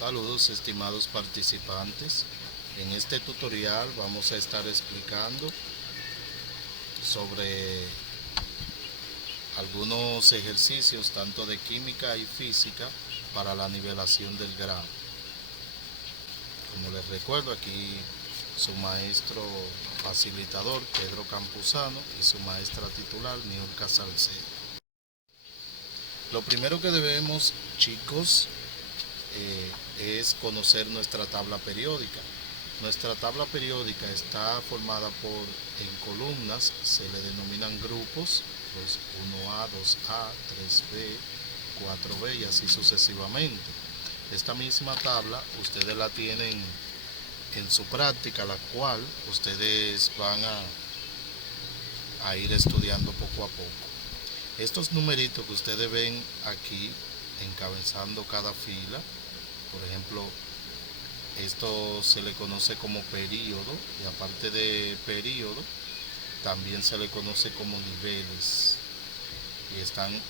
Saludos estimados participantes. En este tutorial vamos a estar explicando sobre algunos ejercicios tanto de química y física para la nivelación del grado. Como les recuerdo, aquí su maestro facilitador Pedro Campuzano y su maestra titular Niurka Salcedo. Lo primero que debemos, chicos, es conocer nuestra tabla periódica. Nuestra tabla periódica está formada en columnas, se le denominan grupos, los 1A, 2A, 3B, 4B y así sucesivamente. Esta misma tabla ustedes la tienen en su práctica, la cual ustedes van a ir estudiando poco a poco. Estos numeritos que ustedes ven aquí encabezando cada fila, por ejemplo, esto se le conoce como período, y aparte de período también se le conoce como niveles,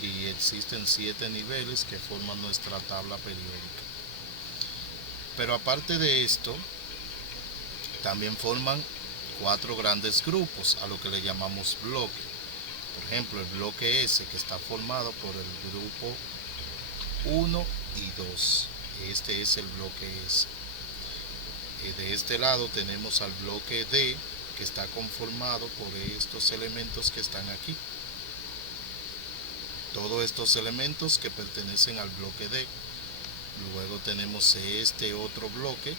y existen 7 niveles que forman nuestra tabla periódica. Pero aparte de esto también forman 4 grandes grupos, a lo que le llamamos bloque. Por ejemplo, el bloque S, que está formado por el grupo 1 y 2. Este es el bloque S. De este lado tenemos al bloque D, que está conformado por estos elementos que están aquí. Todos estos elementos que pertenecen al bloque D. Luego tenemos este otro bloque,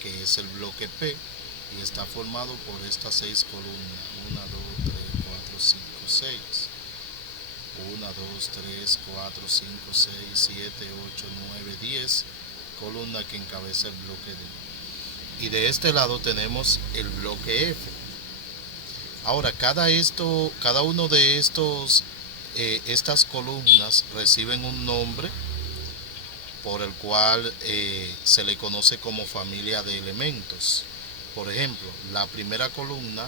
que es el bloque P, y está formado por estas 6 columnas. 1, 2, 3, 4, 5, 6. 1, 2, 3, 4, 5, 6, 7, 8, 9, 10 columnas que encabeza el bloque D. Y de este lado tenemos el bloque F. Ahora, cada uno de estas columnas reciben un nombre por el cual se le conoce como familia de elementos. Por ejemplo, la primera columna,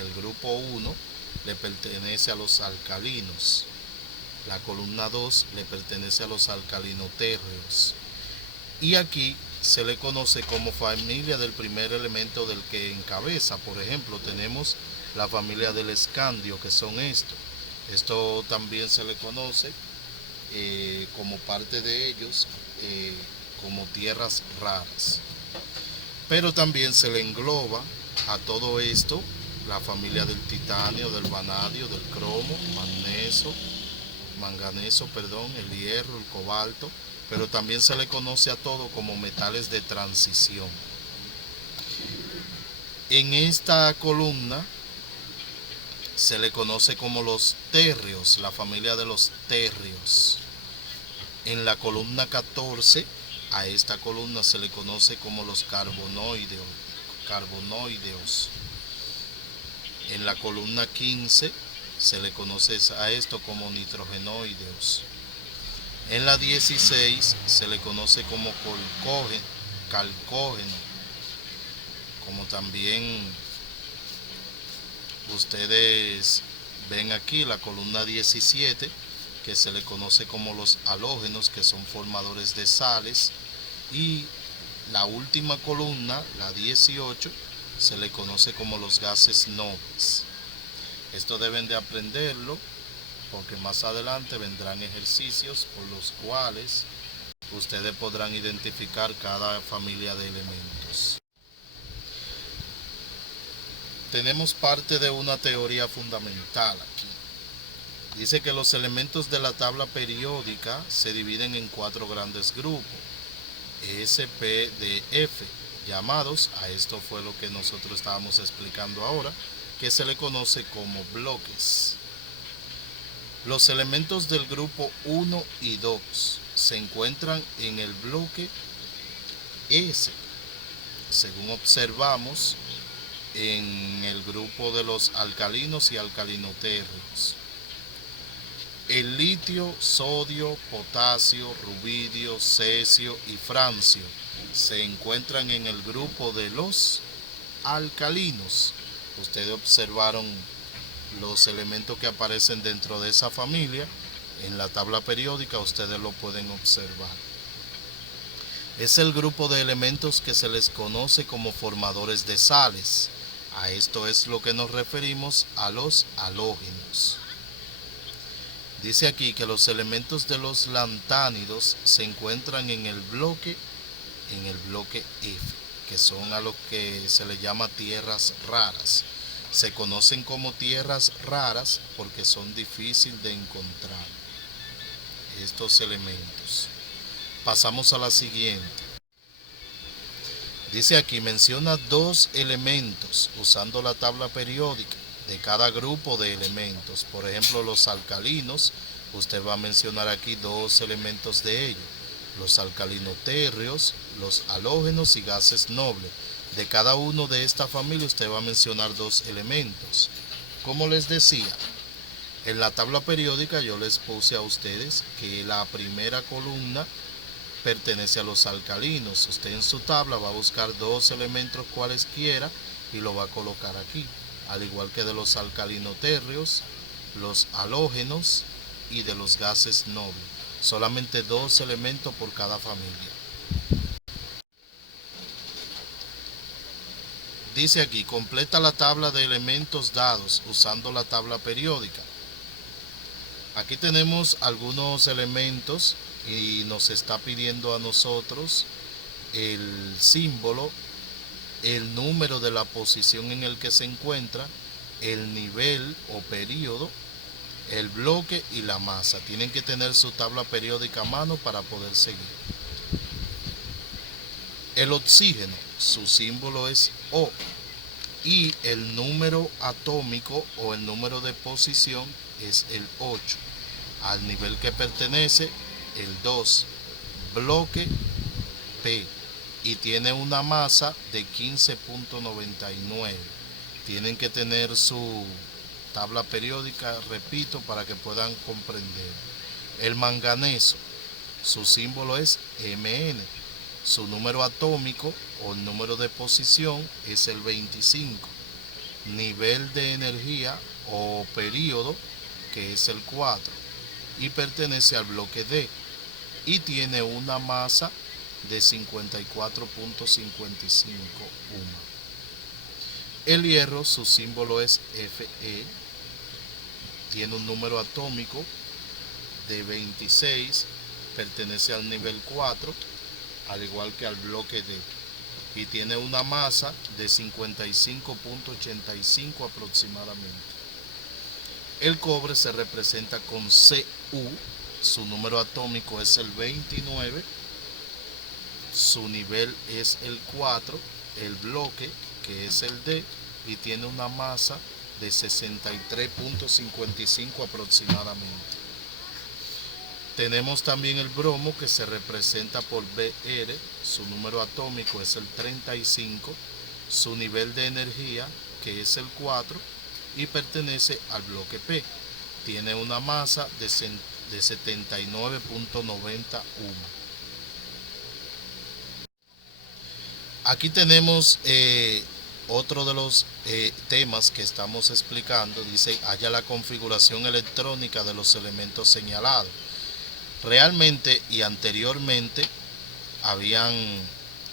el grupo 1, le pertenece a los alcalinos. La columna 2 le pertenece a los alcalinotérreos. Y aquí se le conoce como familia del primer elemento del que encabeza. Por ejemplo, tenemos la familia del escandio, que son estos. Esto también se le conoce como parte de ellos, como tierras raras. Pero también se le engloba a todo esto la familia del titanio, del vanadio, del cromo, manganeso, el hierro, el cobalto, pero también se le conoce a todo como metales de transición. En esta columna se le conoce como los térreos, la familia de los térreos. En la columna 14, a esta columna se le conoce como los carbonoideos. En la columna 15 se le conoce a esto como nitrogenoideos. En la 16 se le conoce como calcógeno, como también ustedes ven aquí la columna 17, que se le conoce como los halógenos, que son formadores de sales, y la última columna, la 18, se le conoce como los gases nobles. Esto deben de aprenderlo porque más adelante vendrán ejercicios por los cuales ustedes podrán identificar cada familia de elementos. Tenemos parte de una teoría fundamental aquí. Dice que los elementos de la tabla periódica se dividen en 4 grandes grupos, S, P, D, F, llamados, a esto fue lo que nosotros estábamos explicando ahora, que se le conoce como bloques. Los elementos del grupo 1 y 2 se encuentran en el bloque S, según observamos en el grupo de los alcalinos y alcalinotérreos. El litio, sodio, potasio, rubidio, cesio y francio se encuentran en el grupo de los alcalinos. Ustedes observaron los elementos que aparecen dentro de esa familia. En la tabla periódica ustedes lo pueden observar. es el grupo de elementos que se les conoce como formadores de sales. A esto es lo que nos referimos a los halógenos. Dice aquí que los elementos de los lantánidos se encuentran en el bloque F, que son a los que se les llama tierras raras. Se conocen como tierras raras porque son difíciles de encontrar estos elementos. Pasamos a la siguiente. Dice aquí, menciona dos elementos usando la tabla periódica de cada grupo de elementos. Por ejemplo, los alcalinos, usted va a mencionar aquí dos elementos de ellos. Los alcalinotérreos, los halógenos y gases nobles. De cada uno de esta familia usted va a mencionar dos elementos. Como les decía, en la tabla periódica yo les puse a ustedes que la primera columna pertenece a los alcalinos. Usted en su tabla va a buscar dos elementos cualesquiera y lo va a colocar aquí, al igual que de los alcalinotérreos, los halógenos y de los gases nobles. Solamente dos elementos por cada familia. Dice aquí, completa la tabla de elementos dados usando la tabla periódica. Aquí tenemos algunos elementos y nos está pidiendo a nosotros el símbolo, el número de la posición en el que se encuentra, el nivel o periodo, el bloque y la masa. Tienen que tener su tabla periódica a mano para poder seguir. El oxígeno, su símbolo es O y el número atómico o el número de posición es el 8. Al nivel que pertenece el 2, bloque P, y tiene una masa de 15.99. Tienen que tener su tabla periódica, repito, para que puedan comprender. El manganeso, su símbolo es Mn. Su número atómico o el número de posición es el 25. Nivel de energía o periodo, que es el 4. Y pertenece al bloque D. Y tiene una masa de 54.55 UMA. El hierro, su símbolo es Fe. Tiene un número atómico de 26. Pertenece al nivel 4. Al igual que al bloque D, y tiene una masa de 55.85 aproximadamente. El cobre se representa con Cu, su número atómico es el 29, su nivel es el 4, el bloque que es el D y tiene una masa de 63.55 aproximadamente. Tenemos también el bromo que se representa por Br, su número atómico es el 35, su nivel de energía que es el 4 y pertenece al bloque P. Tiene una masa de 79.90 UMA. Aquí tenemos otro de los temas que estamos explicando. Dice, halla la configuración electrónica de los elementos señalados. Realmente y anteriormente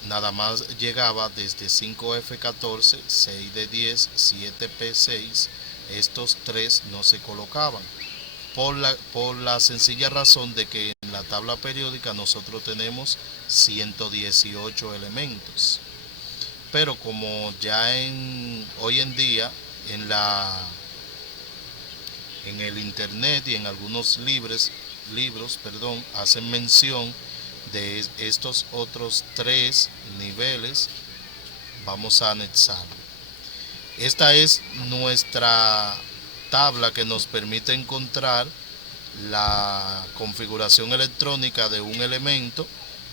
nada más llegaba desde 5F14, 6D10, 7P6, estos tres no se colocaban, por la sencilla razón de que en la tabla periódica nosotros tenemos 118 elementos. Pero como ya hoy en día en el internet y en algunos libros, hacen mención de estos otros tres niveles, vamos a anexarlo. Esta es nuestra tabla que nos permite encontrar la configuración electrónica de un elemento,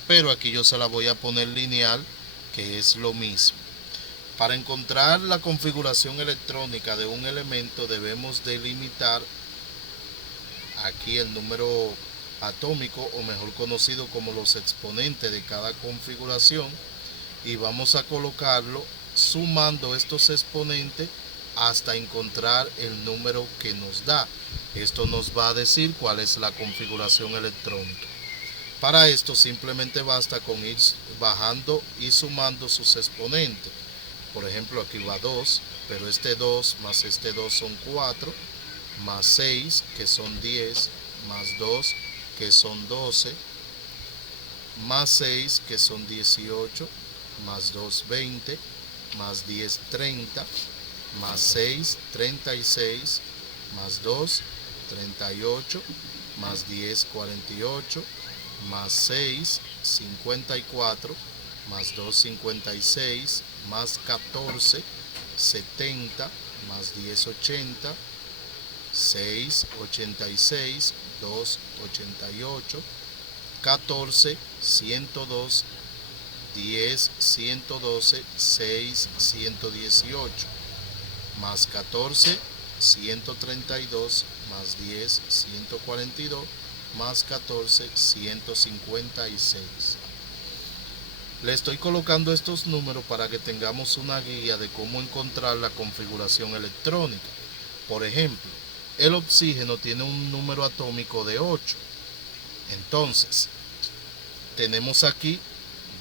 pero aquí yo se la voy a poner lineal, que es lo mismo. Para encontrar la configuración electrónica de un elemento debemos delimitar aquí el número atómico, o mejor conocido como los exponentes de cada configuración, y vamos a colocarlo sumando estos exponentes hasta encontrar el número que nos da. Esto nos va a decir cuál es la configuración electrónica. Para esto simplemente basta con ir bajando y sumando sus exponentes. Por ejemplo, aquí va 2, pero este 2 más este 2 son 4, más 6 que son 10, más 2 que son 12, más 6 que son 18, más 2 20, más 10 30, más 6 36, más 2 38, más 10 48, más 6 54, más 2 56, más 14 70, más 10 80, 6 86, 2 88, 14 102, 10 112, 6 118, más 14 132, más 10 142, más 14 156. Le estoy colocando estos números para que tengamos una guía de cómo encontrar la configuración electrónica. Por ejemplo, el oxígeno tiene un número atómico de 8. Entonces, tenemos aquí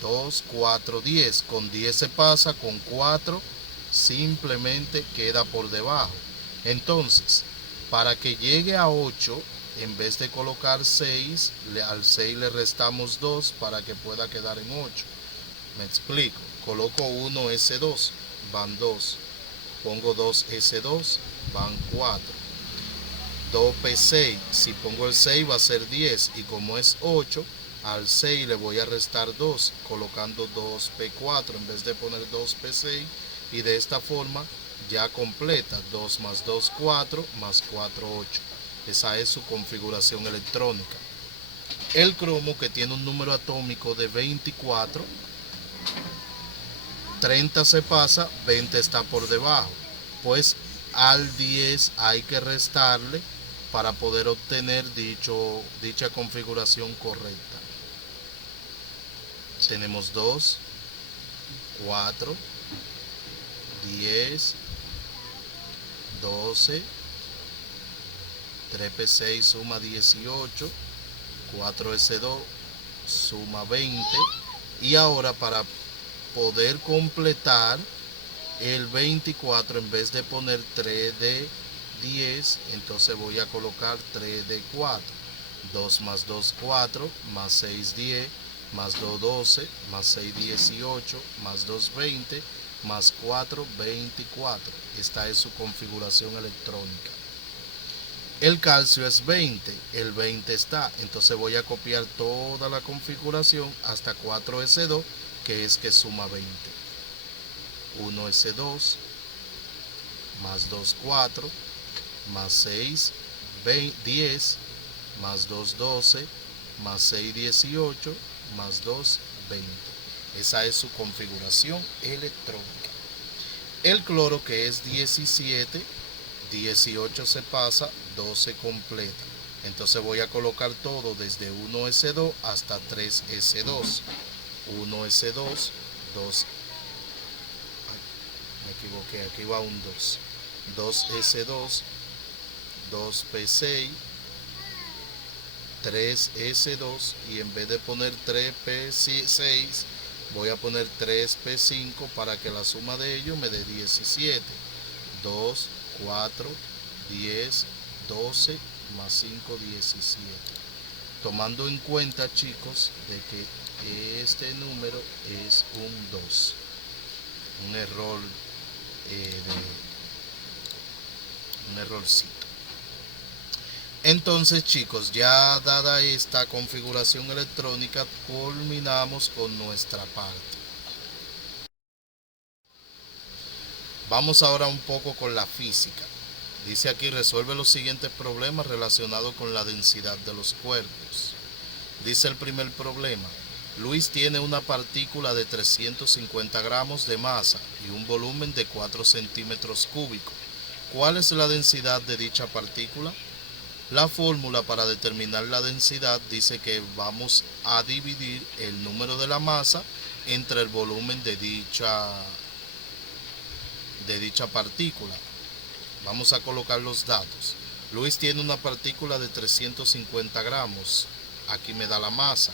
2, 4, 10. Con 10 se pasa, con 4 simplemente queda por debajo. Entonces, para que llegue a 8, en vez de colocar 6, al 6 le restamos 2 para que pueda quedar en 8. Me explico. Coloco 1S2, van 2. Pongo 2S2, van 4. 2P6, si pongo el 6 va a ser 10 y como es 8, al 6 le voy a restar 2 colocando 2P4 en vez de poner 2P6 y de esta forma ya completa 2 más 2 4 más 4 8. Esa es su configuración electrónica. El cromo, que tiene un número atómico de 24, 30 se pasa, 20 está por debajo, pues al 10 hay que restarle para poder obtener dicha configuración correcta. Tenemos 2, 4, 10, 12, 3P6 suma 18, 4S2 suma 20 y ahora para poder completar el 24, en vez de poner 3D10, entonces voy a colocar 3D4. 2 más 2 4, más 6 10, más 2 12, más 6 18, más 2 20, más 4 24. Esta es su configuración electrónica. El calcio es 20, el 20 está, entonces voy a copiar toda la configuración hasta 4S2, que es que suma 20. 1S2, más 2 4, más 6 10, más 2 12, más 6 18, más 2 20. Esa es su configuración electrónica. El cloro, que es 17, 18 se pasa, 12 completa. Entonces voy a colocar todo desde 1S2 hasta 3S2. 1S2, 2, me equivoqué, aquí va un 2. 2S2, 2P6, 3S2 y en vez de poner 3P6 voy a poner 3P5 para que la suma de ellos me dé 17. 2, 4, 10, 12 más 5, 17. Tomando en cuenta, chicos, de que este número es un 2. Un error un errorcito. Entonces, chicos, ya dada esta configuración electrónica, culminamos con nuestra parte. Vamos ahora un poco con la física. Dice aquí: resuelve los siguientes problemas relacionados con la densidad de los cuerpos. Dice el primer problema: Luis tiene una partícula de 350 gramos de masa y un volumen de 4 centímetros cúbicos. ¿Cuál es la densidad de dicha partícula? La fórmula para determinar la densidad dice que vamos a dividir el número de la masa entre el volumen de dicha partícula. Vamos a colocar los datos. Luis tiene una partícula de 350 gramos. Aquí me da la masa.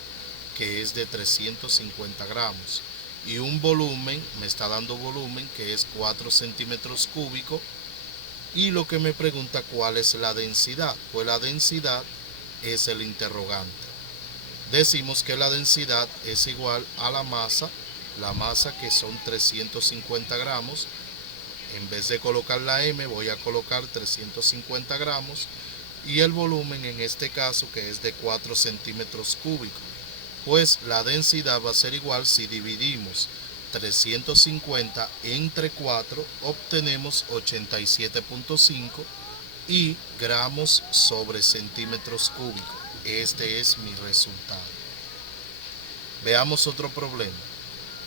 que es de 350 gramos. Y un volumen, me está dando volumen, que es 4 centímetros cúbicos. Y lo que me pregunta cuál es la densidad. Pues la densidad es el interrogante. Decimos que la densidad es igual a la masa que son 350 gramos. En vez de colocar la M, voy a colocar 350 gramos. Y el volumen en este caso, que es de 4 centímetros cúbicos. Pues la densidad va a ser igual si dividimos 350 entre 4, obtenemos 87.5 y gramos sobre centímetros cúbicos. Este es mi resultado. Veamos otro problema.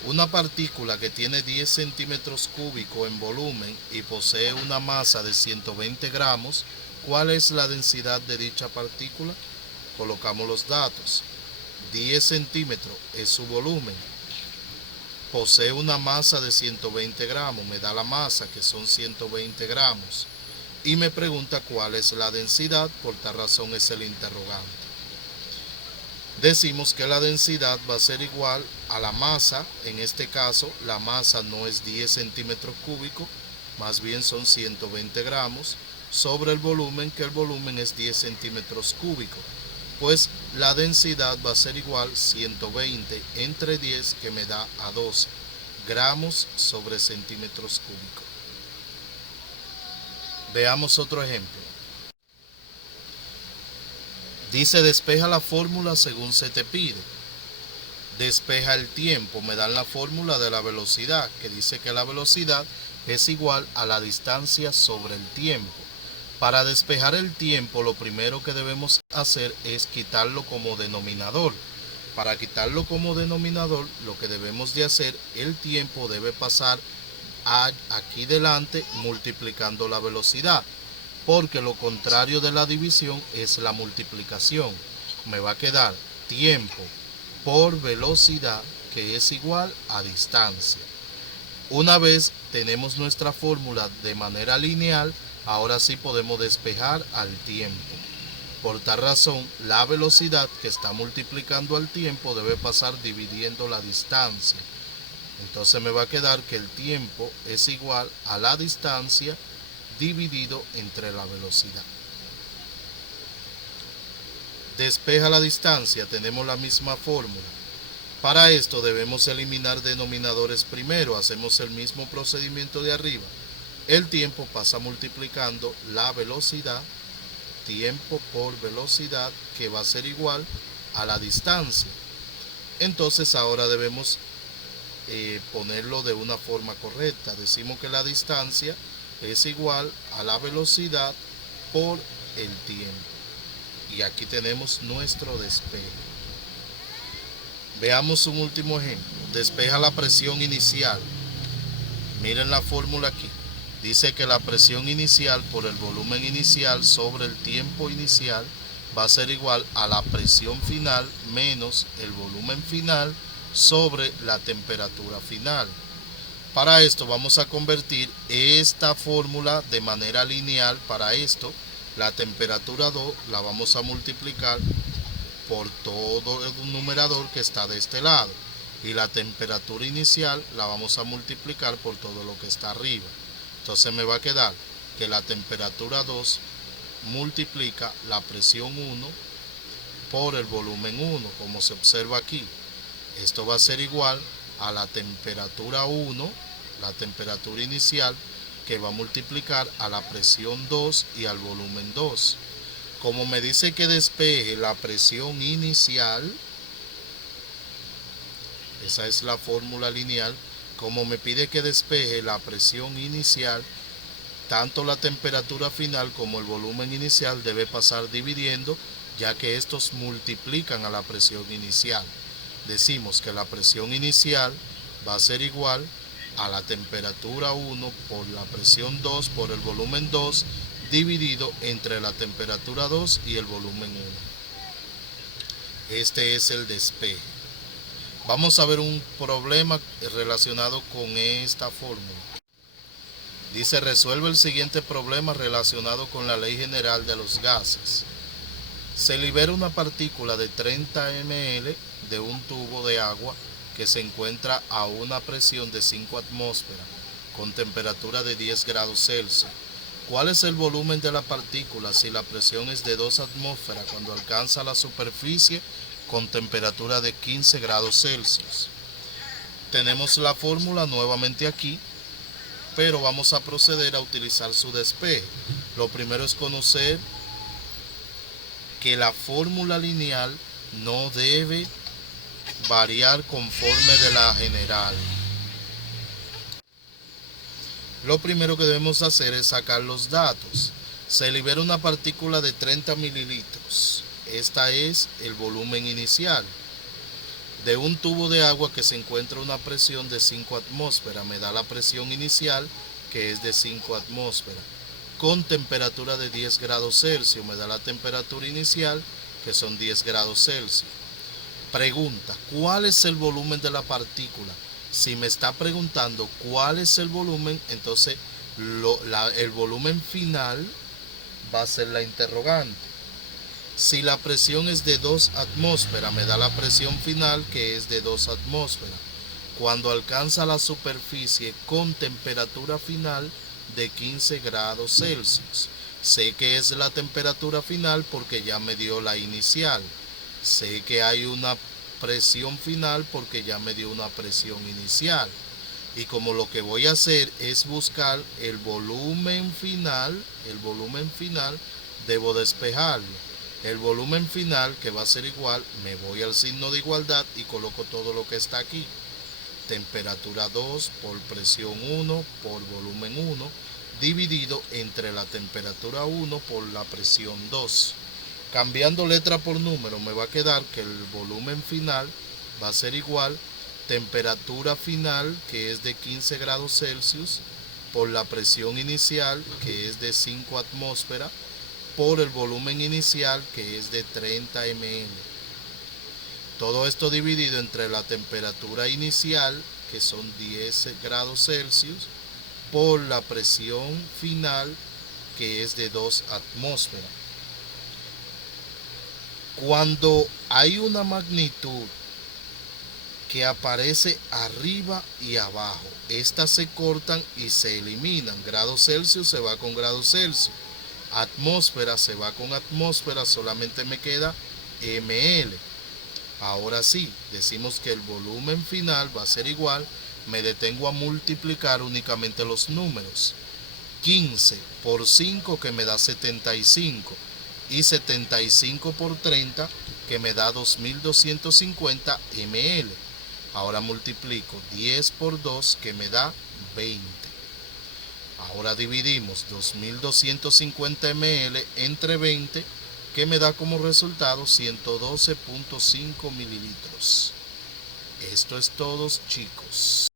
Una partícula que tiene 10 centímetros cúbicos en volumen y posee una masa de 120 gramos, ¿cuál es la densidad de dicha partícula? Colocamos los datos. 10 centímetros es su volumen. Posee una masa de 120 gramos. Me da la masa, que son 120 gramos. Y me pregunta cuál es la densidad. Por tal razón es el interrogante. Decimos que la densidad va a ser igual a la masa. En este caso, la masa no es 10 centímetros cúbicos, más bien son 120 gramos, sobre el volumen, que el volumen es 10 centímetros cúbicos. Pues la densidad va a ser igual 120 entre 10, que me da a 12 gramos sobre centímetros cúbicos. Veamos otro ejemplo. Dice, despeja la fórmula según se te pide. Despeja el tiempo. Me dan la fórmula de la velocidad, que dice que la velocidad es igual a la distancia sobre el tiempo. Para despejar el tiempo, lo primero que debemos hacer es quitarlo como denominador. Para quitarlo como denominador, lo que debemos de hacer, el tiempo debe pasar aquí delante multiplicando la velocidad, porque lo contrario de la división es la multiplicación. Me va a quedar tiempo por velocidad, que es igual a distancia. Una vez tenemos nuestra fórmula de manera lineal, ahora sí podemos despejar al tiempo. Por tal razón, la velocidad que está multiplicando al tiempo debe pasar dividiendo la distancia. Entonces me va a quedar que el tiempo es igual a la distancia dividido entre la velocidad. Despeja la distancia, tenemos la misma fórmula. Para esto debemos eliminar denominadores primero, hacemos el mismo procedimiento de arriba. El tiempo pasa multiplicando la velocidad, tiempo por velocidad, que va a ser igual a la distancia. Entonces ahora debemos ponerlo de una forma correcta. Decimos que la distancia es igual a la velocidad por el tiempo. Y aquí tenemos nuestro despeje. Veamos un último ejemplo. Despeja la presión inicial. Miren la fórmula aquí. Dice que la presión inicial por el volumen inicial sobre el tiempo inicial va a ser igual a la presión final menos el volumen final sobre la temperatura final. Para esto vamos a convertir esta fórmula de manera lineal. Para esto, la temperatura 2 la vamos a multiplicar por todo el numerador que está de este lado. Y la temperatura inicial la vamos a multiplicar por todo lo que está arriba. Entonces me va a quedar que la temperatura 2 multiplica la presión 1 por el volumen 1, como se observa aquí. Esto va a ser igual a la temperatura 1, la temperatura inicial, que va a multiplicar a la presión 2 y al volumen 2. Como me dice que despeje la presión inicial, esa es la fórmula lineal. Como me pide que despeje la presión inicial, tanto la temperatura final como el volumen inicial debe pasar dividiendo, ya que estos multiplican a la presión inicial. Decimos que la presión inicial va a ser igual a la temperatura 1 por la presión 2 por el volumen 2 dividido entre la temperatura 2 y el volumen 1. Este es el despeje. Vamos a ver un problema relacionado con esta fórmula. Dice, resuelve el siguiente problema relacionado con la ley general de los gases. Se libera una partícula de 30 ml de un tubo de agua que se encuentra a una presión de 5 atmósferas con temperatura de 10 grados Celsius. ¿Cuál es el volumen de la partícula si la presión es de 2 atmósferas cuando alcanza la superficie con temperatura de 15 grados Celsius? Tenemos la fórmula nuevamente aquí, pero vamos a proceder a utilizar su despeje. Lo primero es conocer que la fórmula lineal no debe variar conforme de la general. Lo primero que debemos hacer es sacar los datos. Se libera una partícula de 30 mililitros. Esta es el volumen inicial de un tubo de agua que se encuentra a una presión de 5 atmósferas. Me da la presión inicial, que es de 5 atmósferas, con temperatura de 10 grados Celsius. Me da la temperatura inicial, que son 10 grados Celsius. Pregunta, ¿cuál es el volumen de la partícula? Si me está preguntando cuál es el volumen, entonces el volumen final va a ser la interrogante. Si la presión es de 2 atmósferas, me da la presión final, que es de 2 atmósferas, cuando alcanza la superficie con temperatura final de 15 grados Celsius. Sé que es la temperatura final porque ya me dio la inicial. Sé que hay una presión final porque ya me dio una presión inicial. Y como lo que voy a hacer es buscar el volumen final, debo despejarlo. El volumen final, que va a ser igual, me voy al signo de igualdad y coloco todo lo que está aquí. Temperatura 2 por presión 1 por volumen 1 dividido entre la temperatura 1 por la presión 2. Cambiando letra por número, me va a quedar que el volumen final va a ser igual temperatura final, que es de 15 grados Celsius, por la presión inicial, que es de 5 atmósferas, por el volumen inicial, que es de 30 ml. Todo esto dividido entre la temperatura inicial, que son 10 grados Celsius, por la presión final, que es de 2 atmósferas. Cuando hay una magnitud que aparece arriba y abajo, estas se cortan y se eliminan. Grados Celsius se va con grados Celsius. Atmósfera se va con atmósfera, solamente me queda ml. Ahora sí, decimos que el volumen final va a ser igual. Me detengo a multiplicar únicamente los números. 15 por 5, que me da 75. Y 75 por 30, que me da 2250 ml. Ahora multiplico 10 por 2, que me da 20. Ahora dividimos 2250 ml entre 20, que me da como resultado 112.5 mililitros. Esto es todo, chicos.